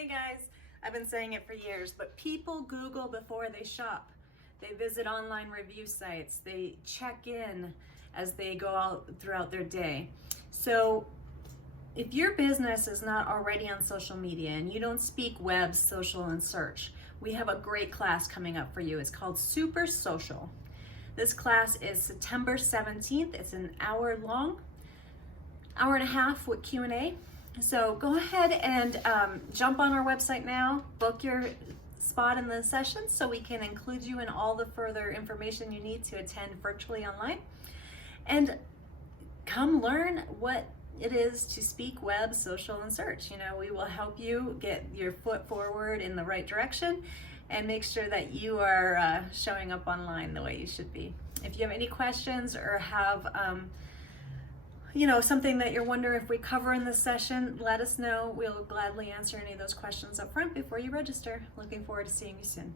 Hey guys, I've been saying it for years, but people Google before they shop. They visit online review sites. They check in as they go out throughout their day. So if your business is not already on social media and you don't speak web, social, and search, we have a great class coming up for you. It's called Super Social. This class is September 17th. It's an hour long, hour and a half with Q&A. So go ahead and jump on our website now, book your spot in the session so we can include you in all the further information you need to attend virtually online. And come learn what it is to speak web, social, and search. We will help you get your foot forward in the right direction and make sure that you are showing up online the way you should be. If you have any questions or have something that you're wondering if we cover in this session, let us know. We'll gladly answer any of those questions up front before you register. Looking forward to seeing you soon.